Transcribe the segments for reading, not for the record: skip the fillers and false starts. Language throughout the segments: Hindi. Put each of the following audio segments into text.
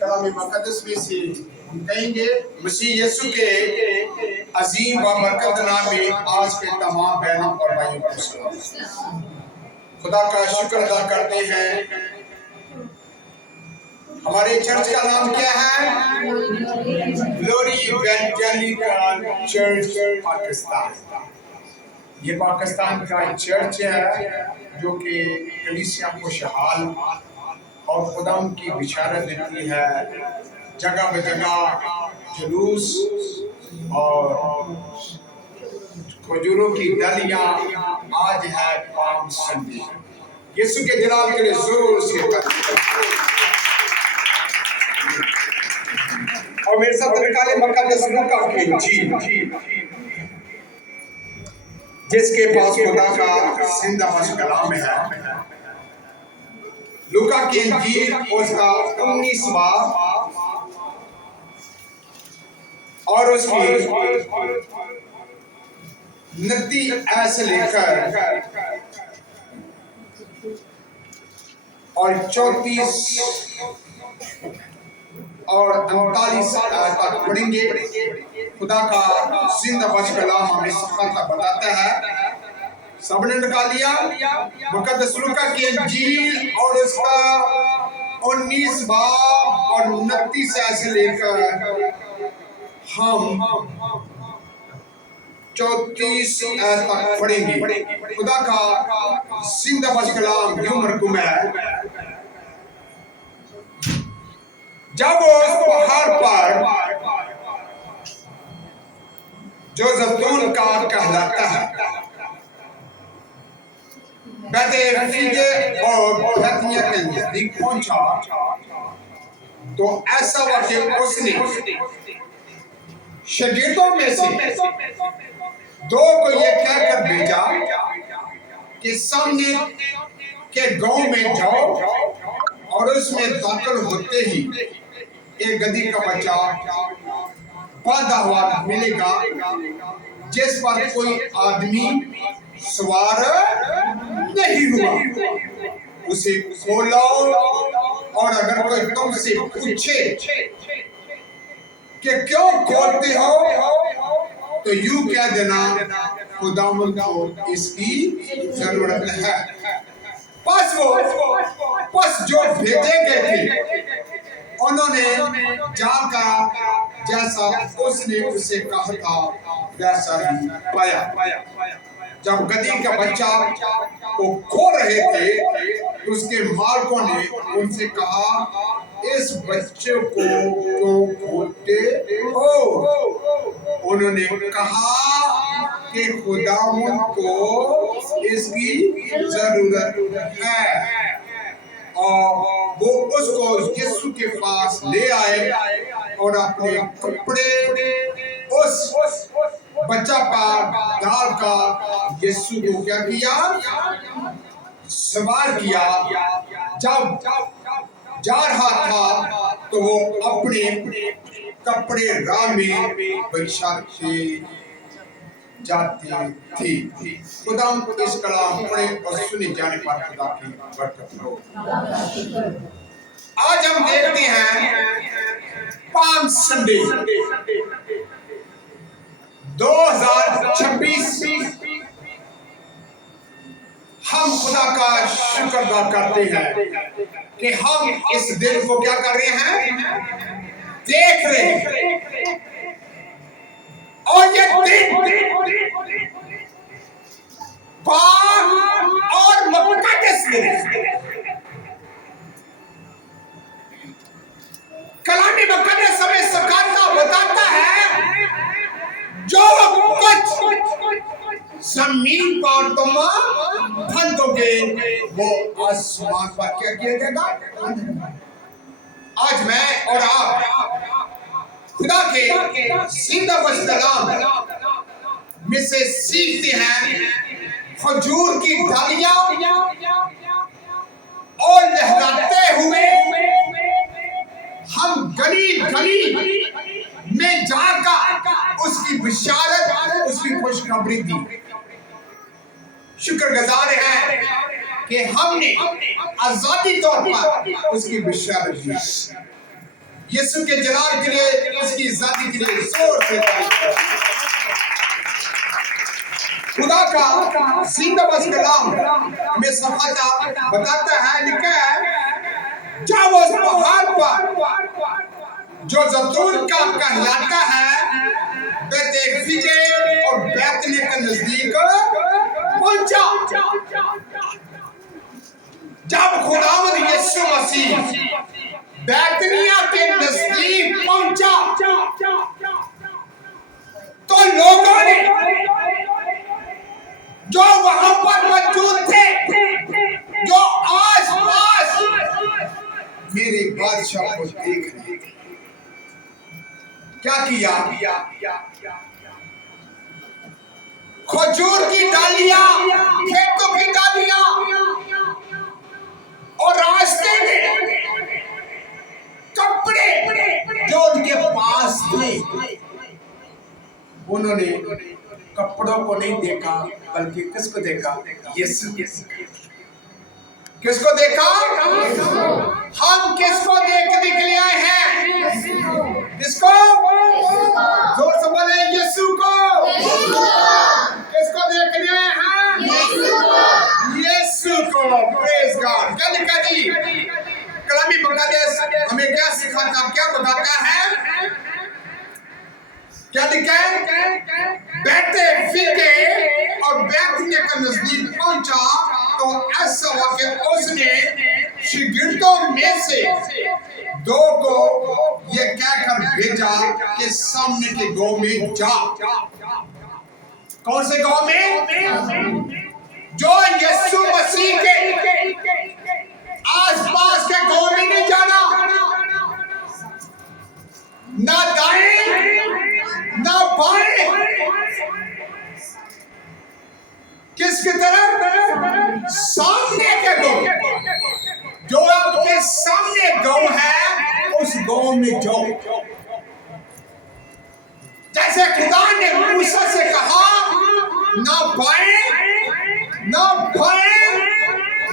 कलाम मुक़द्दस में से हम कहेंगे मसीह यीशु के अजीम व बरकत नाम में आज के तमाम बहनों और भाइयों को सलाम। खुदा का शुक्र अदा करते हैं। हमारे चर्च का नाम क्या है? Glory evangelical church Pakistan. ये पाकिस्तान का चर्च है जो कि कलीसिया खुशहाल और खुदाम की बिशारत देती है। जगह बजगह जुलूस और खजूरों की डालियां। आज है पाम संडे। यीशु के जलाल के लिए जोर से और मेरे साथ निकाले मुक़द्दस लूका की इंजील, जिसके पास खुदा का जिंदा कलाम है। लूका की इंजील उसका 19 बाब और उसकी 29 ऐसे लेकर और 34 और 39 तक पढ़ेंगे। खुदा का जिंदा कलाम हमें सफलता बताता है। सबने निकाल लिया मुक़द्दस लूका की इंजील और उसका 19 बाब और 29 ऐसे लेकर हम 34 तक पढ़ेंगे। खुदा का जिंदा कलाम यूं मरकूम है। जब उस पहाड़ पर जो ज़ैतून का कहलाता है बैतफगे और बैतनिय्याह के नजदीक पहुंचा, तो ऐसा हुआ कि उसने शागिर्दों में से 2 को ये कहकर भेजा कि सामने के गांव में जाओ और उसमें दाखिल होते ही एक गधी का बच्चा बांधा हुआ मिलेगा, जिस पर कोई आदमी सवार नहीं हुआ। उसे खोलो और अगर कोई तुमसे पूछे कि क्यों खोलते हो, तो यूं कह देना खुदावंद को इसकी जरूरत है। बस जो भेजे गए थे उन्होंने जाकर जैसा उसने उसे कहा था वैसा ही पाया। जब गधी का बच्चा को खो रहे थे, उसके मालिकों ने उनसे कहा, इस बच्चे को क्यों खोते हो? उन्होंने कहा कि खुदावंद को इसकी जरूरत है। और वो उसको यीशु के पास ले आए और अपने कपड़े उस बच्चा पर डालकर यीशु को क्या किया? सवार किया। जब जा रहा था तो वो अपने कपड़े राह में बिछाते जाती थी। खुदा इस कलाम पढ़े और सुने जाने पर खुदा की बरकत हो। आज हम देखते हैं पाम संडे 2026। हम खुदा का शुक्र अदा करते हैं कि हम इस दिन को क्या कर रहे हैं? देख रहे हैं। और ये दिन पाक और मुक़द्दस दिन। कलामी मुक़द्दस हमें सिखाता बताता है, जो कुछ जमीन पर तुम बांधोगे वो आसमान पर क्या किया जाएगा? आज मैं और आप खुदा के जिंदा कलाम में से सीखते हैं। खजूर की डालियां और लहराते हुए हम गली गली में जाकर उसकी बिशारत, उसकी खुशखबरी दी। शुक्रगुजार हैं कि हमने आजादी तौर पर उसकी बिशारत दी। यीशु के जलाल के लिए, उसकी आजादी के लिए जोर से खुदा का जिंदा बस कलाम में सफाता बताता है, लिखा है जब उस पहाड़ पर जो जैतून का कहलाता है बेतफीगे और बैतनिय्याह के नजदीक पहुंचा। जब खुदावंद यीशु मसीह बैतनिय्याह के नजदीक पहुंचा तो लोगों ने जो वहां पर मौजूद थे, जो आस पास मेरे बादशाह को देख रहे थे, क्या किया? खजूर की डालियां, खेतों की डालियां और रास्ते में कपड़े जो उनके पास थे, उन्होंने कपड़ों को नहीं देखा, बल्कि किसको देखा? यीशु। किसको देखा? हम किसको देखने के लिए आए हैं? किसको? जोर से बोले, यीशु को। किसको देखने आए हैं? यीशु को। Praise God. क्या लिखा जी? कलामी मुक़द्दस हमें क्या सिखाता, क्या बताता है? क्या लिखा है? बेतफीगे और बैतनिय्याह के नजदीक पहुंचा तो ऐसा हुआ कि उसने शागिर्दों में से दो को ये कहकर भेजा कि सामने के गांव में जा। कौन से गांव में? जो यीशु मसीह के आसपास के गांव में नहीं जाना, ना दाएं ना बाएं। किसकी तरफ? सामने के गांव। जो आपके सामने गांव है, उस गांव में जाओ। जैसे खुदा ने मूसा से कहा, ना बाएं ना बाएं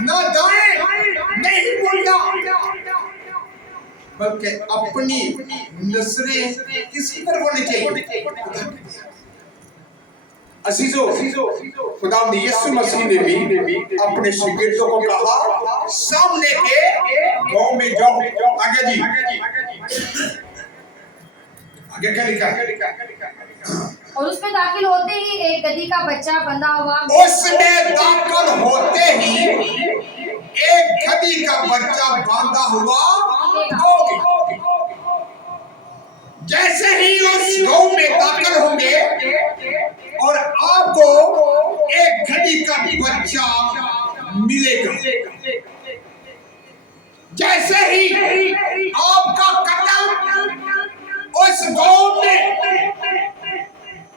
ना दाएं नहीं बोलना, बल्कि अपनी नजरें किसी पर होनी चाहिए? अजीजों, खुदावंद यीशु मसीह ने भी अपने शागिर्दों को कहा, सामने के गांव में जाओ। आगे जी, आगे क्या लिखा? और उसमें दाखिल होते ही एक गधी का बच्चा बंधा हुआ, उसमें दाखिल होते ही एक गधी का बच्चा बांधा हुआ होगा। जैसे ही उस गांव में दाखिल होंगे और आपको एक गधी का बच्चा मिलेगा, जैसे ही आपका कदम उस गांव में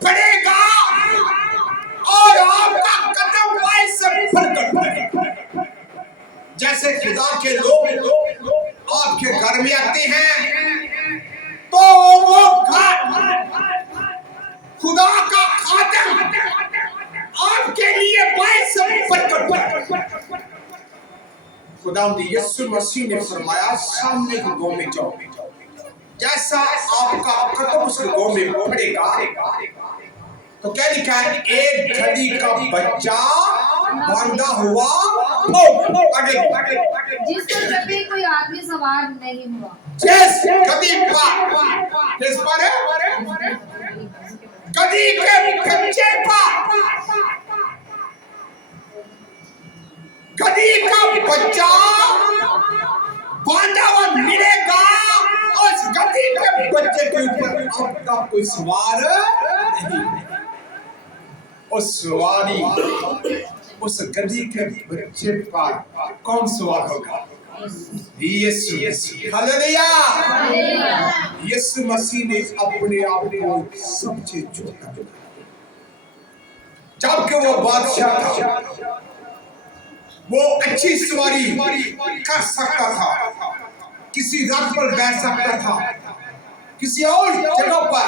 पड़ेगा और आपका कदम वैसे प्रकट होगा। जैसे खुदा के लोग आपके घर में आते हैं तो वो खुदा का खादम आपके लिए वैसे प्रकट होगा। खुदावंद यीशु मसीह ने फरमाया, सामने के गांव में जाओ। जैसा आपका कदम उस गांव में पड़ेगा, तो क्या लिखा है? एक गधी का बच्चा बांधा हुआ हो। आगे जिस पर कभी कोई आदमी सवार नहीं हुआ। जिस गधी पर, किस पर है? गधी के बच्चे पर गधी का बच्चा बांधा हुआ मिलेगा। उस गधी के बच्चे के ऊपर आपका कोई सवार नहीं। उस सवारी, उस गधी के बच्चे पर कौन सवार होगा? यीशु। हालेलुया। यीशु मसीह ने अपने आप को सबसे छोटा, जबकि वो बादशाह था, वो अच्छी सवारी कर सकता था, किसी रथ पर बैठ सकता था, किसी और जगह पर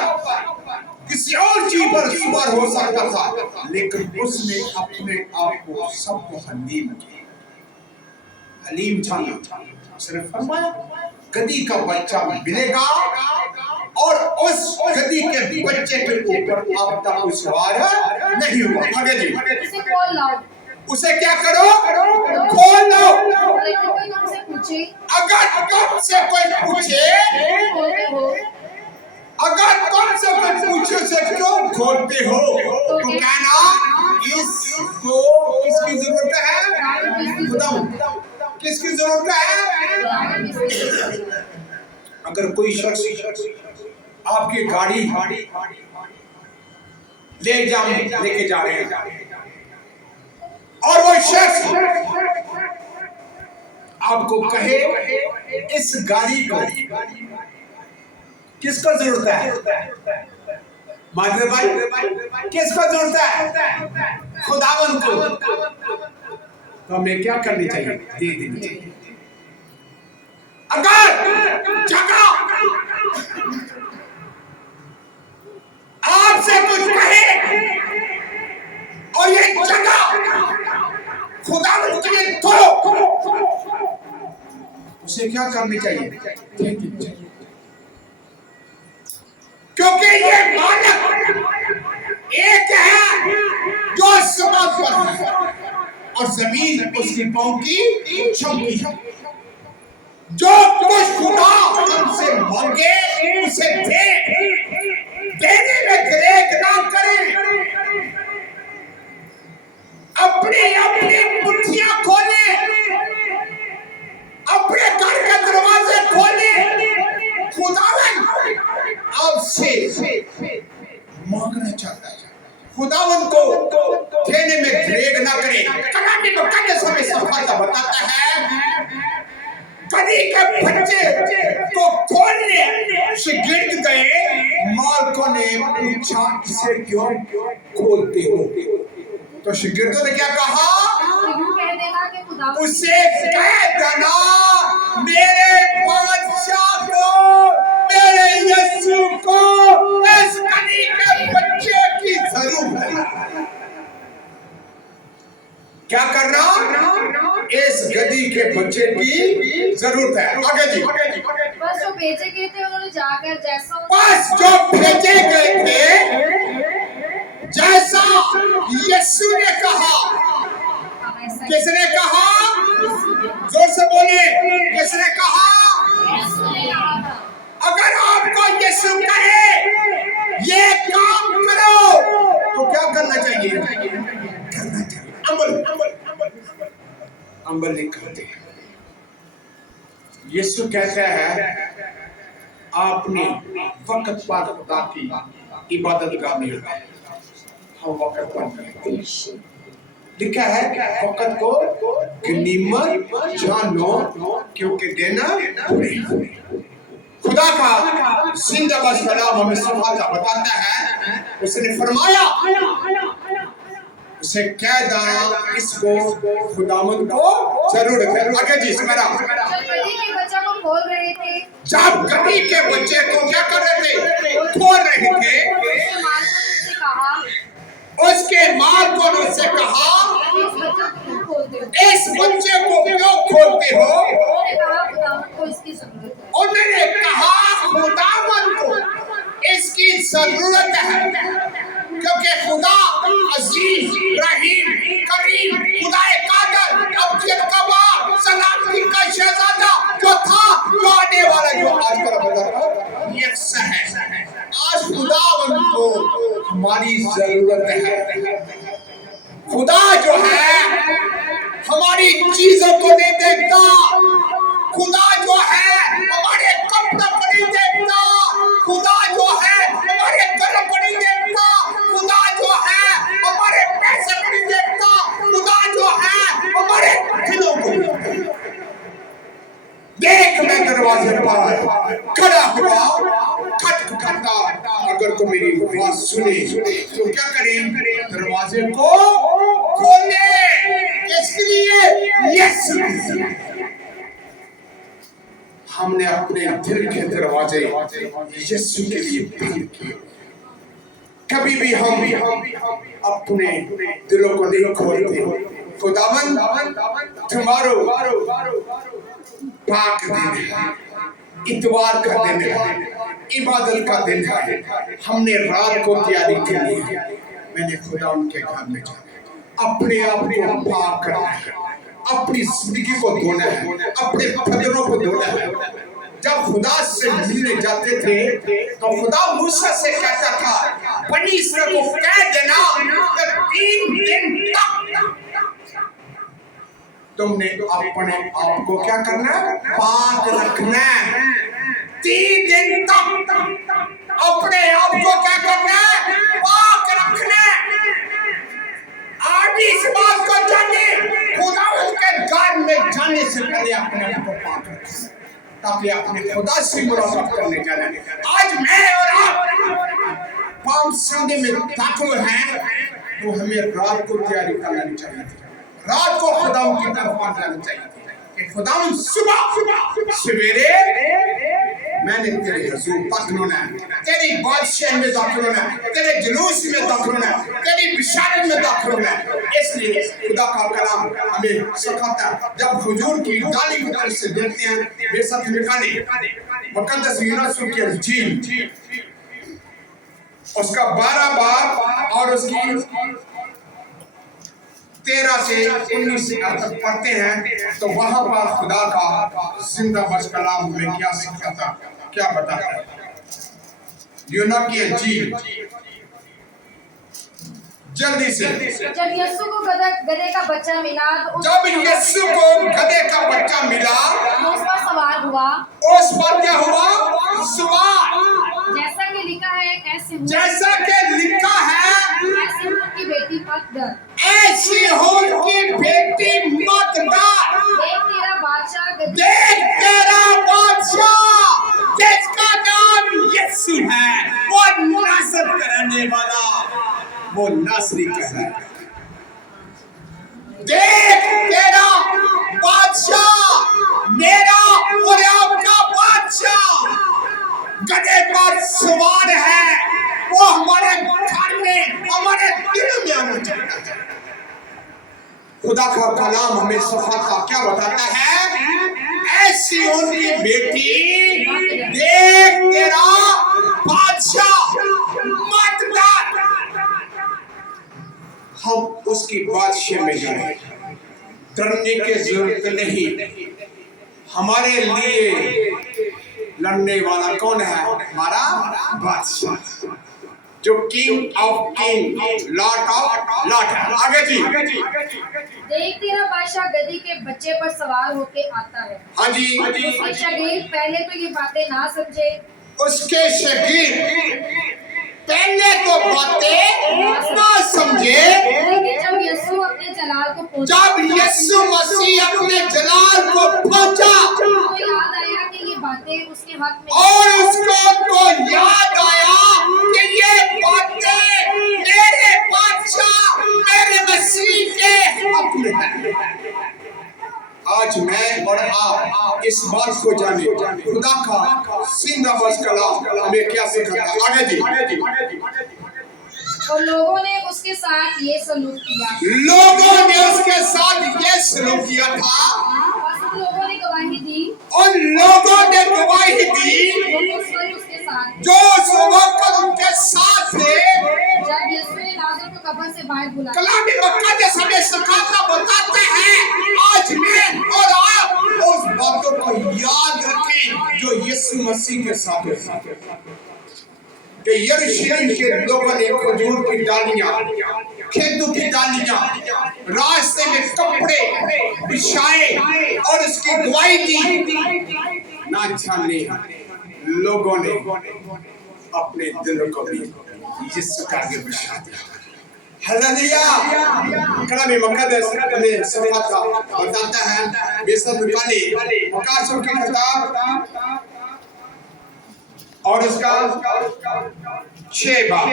किसी और चीज पर सवार हो सकता था, लेकिन उसने अपने आप को सबको हलीम जाना। सिर्फ फरमाया, गधी का बच्चा मिलेगा और उस गधी के बच्चे के ऊपर अब तक कोई सवार नहीं हुआ। आगे जी, उसे खोल लाओ। उसे क्या करो? खोल लो। लेकिन कोई तुमसे पूछे, अगर तुमसे कोई पूछे, खोलते हो, अगर तुमसे कोई पूछे से क्यों खोलते हो, तो कहना इसको किसकी जरूरत है? खुदा। किसकी जरूरत है? अगर कोई शख्स आपकी गाड़ी लेके जा रहे हैं और वो शख्स आपको कहे इस गाड़ी को किसको जरूरत है? माधव भाई, किसको जरूरत है? खुदावन को। तो हमें क्या करनी चाहिए? दे देनी चाहिए। अगर जगह आपसे कुछ कहे और ये जगह खुदावन के लिए थो, उसे क्या करनी चाहिए? दे देनी चाहिए। क्योंकि ये मालिक एक है जो आसमान पर है और जमीन उसकी पांव की छांव है। जो कुछ खुदा हमसे मांगे उसे दे, देने में ग्रेक ना करें। अपनी अपनी मुट्ठियां खोले, अपने घर के दरवाजे खोले। खुदावन आपसे मांगना चाहता है। खुदावन को देने में ग्रेग ना करे। कलामी को कन्या समय सफलता बताता है, गधी के बच्चे को खोलने से गिर गए। मालिकों ने पूछा इसे क्यों खोलते हो? तो शिगिर्दों ने क्या कहा? उसे कह देना मेरे बादशाह को, मेरे यीशु को इस गधी के बच्चे की जरूरत है। क्या करना? इस गधी के बच्चे की जरूरत है। आगे जी, बस जो भेजे गए थे उन्होंने जाकर जैसा यीशु ने कहा। किसने कहा? जोर से बोले, किसने कहा? अगर आपको यीशु कहे ये काम करो तो क्या करना चाहिए? करना चाहिए। अमल नहीं करते। यीशु कहता है आपने वक्त पर खुदा की इबादत करनी है। हम वक्त पर लिखा है वक्त को गनीमत जानो क्योंकि देना खुदा का जिंदा सलाम हमें सुनाता बताता है। उसने फरमाया उसे कह देना इसको खुदावंद को जरूरत है। आगे जी मेरा जब गधी के बच्चे को क्या कर रहे थे? खोल रहे थे। उसके मालिकों ने उससे कहा इस बच्चे को क्यों खोलते हो? उन्होंने कहा खुदावंद को इसकी जरूरत है क्योंकि खुदा अजीज, रहीम, करीम, खुदाए कादर, अब्दियत का बाप, सलामती का शहजादा जो था, जो आने वाला, जो आजकल बदल यकसा है। आज खुदावंद को हमारी जरूरत है। खुदा जो है हमारी चीजों को नहीं देखता। खुदा जो है हमारे कपड़ों को नहीं देखता। खुदा जो है हमारे घर को नहीं देखता। खुदा जो है हमारे पैसे को नहीं देखता। खुदा जो है हमारे दिलों को देख। मैं दरवाजे पर खड़ा हुआ खटखटाता, अगर तो मेरी आवाज सुने तो क्या करें? दरवाजे को खोले। किसके लिए? यीशु। हमने अपने दिल के दरवाजे यीशु के लिए बंद किए। कभी भी हम अपने दिलों को नहीं खोलते। खुदावंद तुम्हारो पाक दिन है। इतवार का दिन है, इबादत का दिन है। हमने रात को तैयारी की है। मैंने खुदा उनके घर में जाना, अपने आप को पाक करना है, अपनी जिंदगी को धोना है, अपने बदनों को धोना है। जब खुदा से मिलने जाते थे तो खुदा मूसा से कहता था, बनी इस्राएल को कह देना कि 3 दिन तक तुमने अपने आप को क्या करना है, पाक रखना है। 3 दिन तक अपने आप को क्या करना है, पाक रखना है। आप इस बात को जाने, खुदा के घर में जाने से पहले अपने आप को पाक रखें, ताकि अपने खुदा से मुलाकात करने जाना। आज मैं और आप पाम संडे में दाखिल हैं, तो हमें रात को तैयारी करनी चाहिए, रात को खुदा की तरफ आ जाना चाहिए कि खुदा सुबह सवेरे मैंने तेरे हुजूर दाखिल होना है, तेरी बादशाह में दाखिल होना है, तेरे जुलूस में दाखिल होना है, तेरी बिशारत में दाखिल होना है। इसलिए खुदा का कलाम हमें सिखाता है। जब हुजूर की डाली की तरफ से देखते हैं, बेशक निकाले मुकद्दस यूनुस की इंजील उसका 12 बाब और उसकी 13 से 19 तक पढ़ते हैं, तो वहां पर खुदा का जिंदा बश कलाम में क्या सिखाता, क्या बताता है। यूना की इंजील जल्दी से। जब यीशु को गधे का बच्चा मिला जब यीशु को गधे का बच्चा मिला तो उस पर सवार हुआ। उस पर क्या हुआ, सवार। जैसा कि लिखा है, ऐसे जैसा कि लिखा है, ऐसे की बेटी मत डर, ऐसी की बेटी मत डर। देख तेरा बादशाह देख तेरा बादशाह जिसका नाम यीशु है, वो नासरत करने वाला, वो नासरी है। देख तेरा बादशाह, मेरा और आपका बादशाह गधे पर सवार है। वो हमारे घर में, हमारे दिल में आना चाहता है। खुदा का कलाम हमें सिखाता, क्या बताता है, ऐसी उनकी बेटी देख तेरा बादशाह मत डर। हम उसकी बादशाह में जाए, डरने की जरूरत नहीं। हमारे लिए लड़ने वाला कौन है, हमारा बादशाह, जो king of king, Lord of Lord है। आगे जी। देख तेरा बादशाह गधी के बच्चे पर सवार होके आता है। हाँ जी। उसके शागिर्द पहले तो ये बातें ना समझे, उसके शागिर्द पहले तो बातें ना समझे, लेकिन जब यीशु अपने जलाल को पहुंचा, जब यीशु मसीह अपने जलाल को पहुंचा, तो याद आया कि ये बातें उसके हक में, और उसको तो याद आया कि ये बातें मेरे बादशाह, मेरे मसीह के हक में है। आज मैं और आप इस बात को जाने, खुदा का जिंदा बश कलाम हमें क्या सिखाता है। आगे जी। और लोगों ने उसके साथ ये सलूक किया, लोगों ने उसके साथ ये सलूक किया था, और सब लोगों ने गवाही दी, उन लोगों ने गवाही दी जो उस वक्त उसके साथ थे। जो उस वक्त उनके साथ थे। जब यीशु ने लाजर को कब्र से बाहर बुलाया, कलामी मुकद्दस हमें सिखाता बताते हैं, आज मैं और आप उस बातों को याद रखें जो यीशु मसीह के साथ हुई कि यरूशलेम के लोगों ने खजूर की डालियां, खेतों की डालियां, रास्ते में कपड़े बिछाए और उसकी गवाही दी। ना जाने लोगों ने अपने दिलों को भी यीशु के आगे बिछा दिया। हालेलुया। कलामी मुकद्दस हमें सिखाता बताता है। बेशक निकाले मुकाशों की किताब और उसका 6 बाब।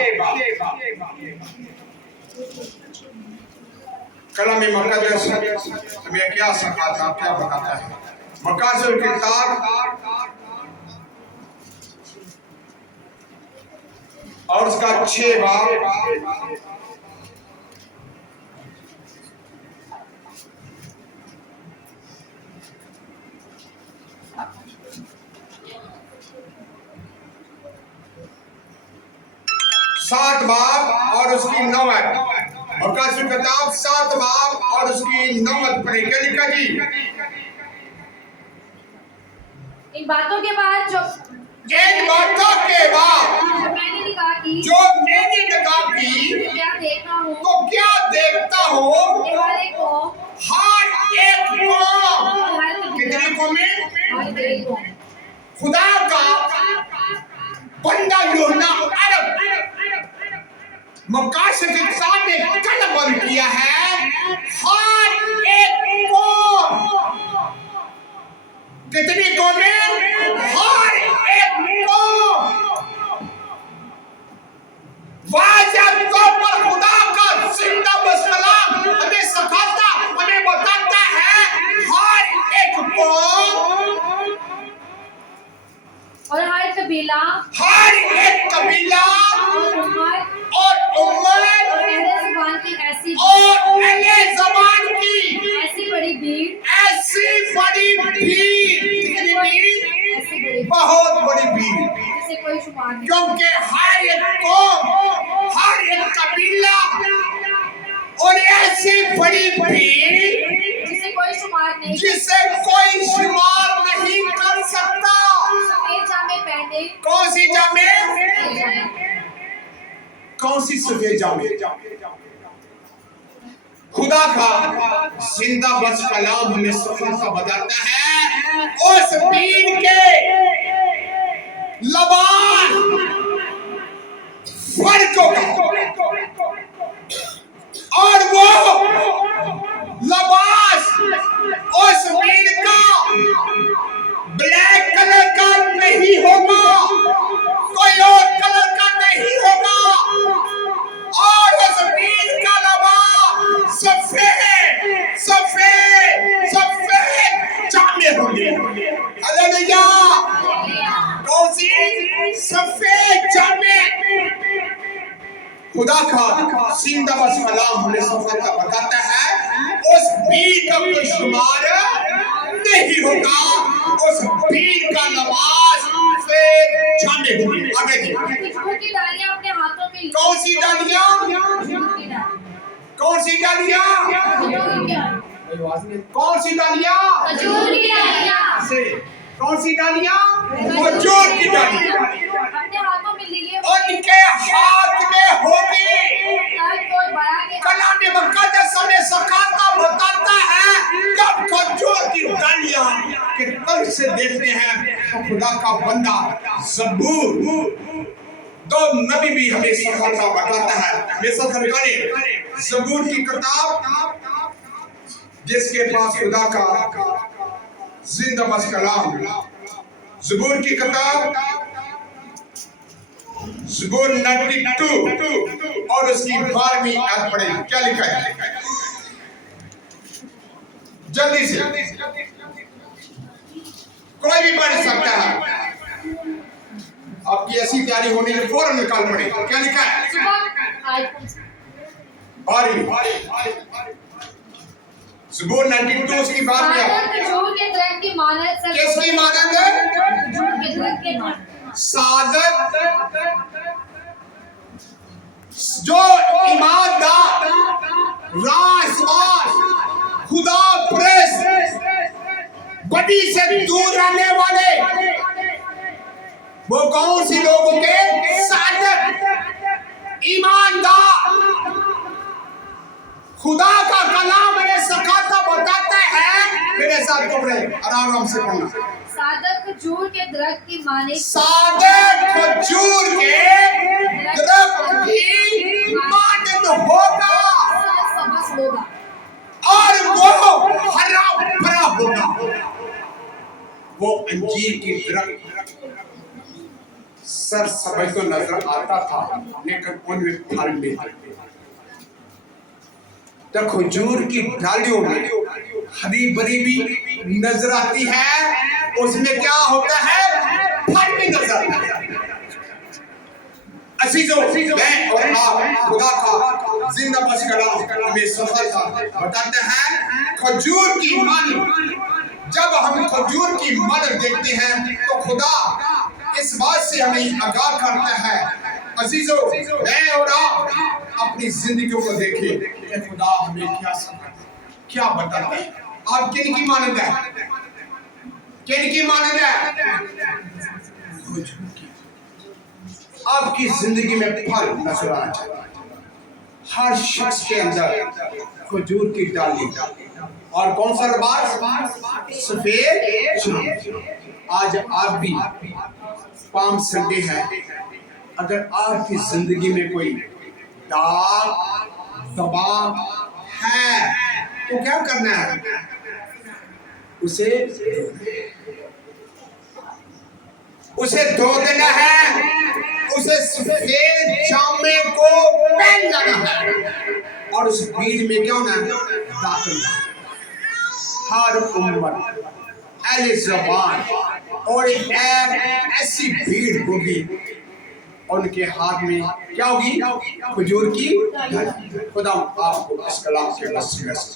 कलामी मुकद्दस हमें क्या सिखाता, क्या बताता है। मुकाशों की किताब और उसका 6 बाब 7 बाब और उसकी 9 आयत। मक्कास की किताब 7 बाब और उसकी 9 आयत पढ़े। क्या लिखा जी? इन बातों के बाद जो इन बातों के बाद मैंने निकाह की, जो मैंने निकाह की, क्या देखता हूँ तो क्या देखता हो? कि हर एक को, हर एक को, हर कितने को में? हर एक को खुदा का बंदा यूहन्ना अरब मक्का से ने कलम बंद किया है। हर एक को, कितनी को में? हर एक को वाजिब तौर पर खुदा का जिंदा कलाम हमें सिखाता, हमें बताता है हर एक को और हर कबीला, हर एक कबीला और उम्मत और उम्मत और अहले ज़ुबान की ऐसी और अहले ज़बान की ऐसी बड़ी भीड़, ऐसी बड़ी भीड़, कितनी भीड़? ऐसी बड़ी बहुत बड़ी भीड़, जिसे कोई शुमार नहीं। क्योंकि हर एक कौम, हर एक कबीला और ऐसी बड़ी भीड़ जिसे कोई शुमार नहीं। जिसे कोई शुमार नहीं कर सकता। सफेद जामे पहने, कौन सी जामे? सफेद जामे, कौन सी सफेद जामे? खुदा का जिंदा बस कलाम हमें सफलता बताता है। उस भीड़ के लबास फर्क होगा और वो लबास उस भीड़ का ब्लैक कलर का नहीं होगा, कोई और कलर का नहीं होगा, और उस भीड़ का लबास सफेद सफेद सफेद जामे होंगे। हालेलुया। कौन सी? सफेद जामे। खुदा का जिंदा बस कलाम हमें सफलता बताता है। उस भीड़ का कोई शुमार नहीं होगा, उस भीड़ का लबास सफेद जामे होंगे। आगे जी। खजूर की डालियां अपने हाथों में ली। कौन सी डालियां? खजूर की डालियां, कौन सी डालियां? खजूर की डालियां, कौन सी डालियां? खजूर की डालियां, से कौन सी डालियां? खजूर की डालियां अपने हाथों में लिए उनके हाथ में होगी। और बढ़ा के कलाम मुकद्दस हमें सिखाता बताता है जब खजूर की डालियां के तल से देखते हैं तो खुदा का बंदा ज़बूर तो नबी भी हमें सिखाता बताता है। बेशक हमारे ज़बूर की किताब जिसके पास खुदा का जिंदा बस कलाम, ज़बूर की किताब ज़बूर 92 और उसकी 12वीं आयत पढ़े। क्या लिखा है? जल्दी से कोई भी पढ़ सकता है। आपकी ऐसी तैयारी होने के फौरन निकाल पड़े। क्या लिखा है? 12वीं ज़बूर 92 उसकी 12वीं आयत। खजूर के दरख्त की मानद सर किसकी मानद है? खजूर के दरख्त की मानद सादत जो ईमानदार रासबाज खुदा प्रेस बदी से दूर रहने वाले वो कौन सी लोगों के? सादत ईमानदार। खुदा का कलाम हमें सिखाता बताता है। मेरे साथ पढ़ रहे आराम से पढ़ना। सादत खजूर के दरख्त की माने सादत खजूर के दरख्त की मानद होगा सबस होगा और वो हरा भरा होगा। वो अंजीर की दरख्त सर सबज तो नजर आता था लेकिन उनमें फल नहीं थे। तो खजूर की डालियों में हरी भरी भी नजर आती है, उसमें क्या होता है? फल भी नजर आता है। असीजों, मैं और आप खुदा का जिंदा बस कलाम हमें सफलता बताते हैं। खजूर की मानद, जब हम खजूर की मानद देखते हैं तो खुदा इस बात से हमें आगाह करता है अजीजों, मैं और आप अपनी जिंदगियों को देखें कि खुदा हमें क्या सिखाता है, क्या बताता है। आप किन की मानता है? किन की मानता है? आपकी जिंदगी में फल नजर आ जाए। हर शख्स के अंदर खजूर की डाली और कौन सा लिबास? सफेद। आज आप भी पाम संडे है, अगर आपकी जिंदगी में कोई दाग दबाव है तो क्या करना है? उसे धो देना है, उसे सफेद जामे को पहन लेना है और उस भीड़ में क्या होना है? दाखिल। हर उम्मत, अहले ज़बान और एक ऐसी भीड़ होगी, उनके हाथ में क्या होगी? खजूर की डाली। खुदा आपको इस कलाम के वसीले से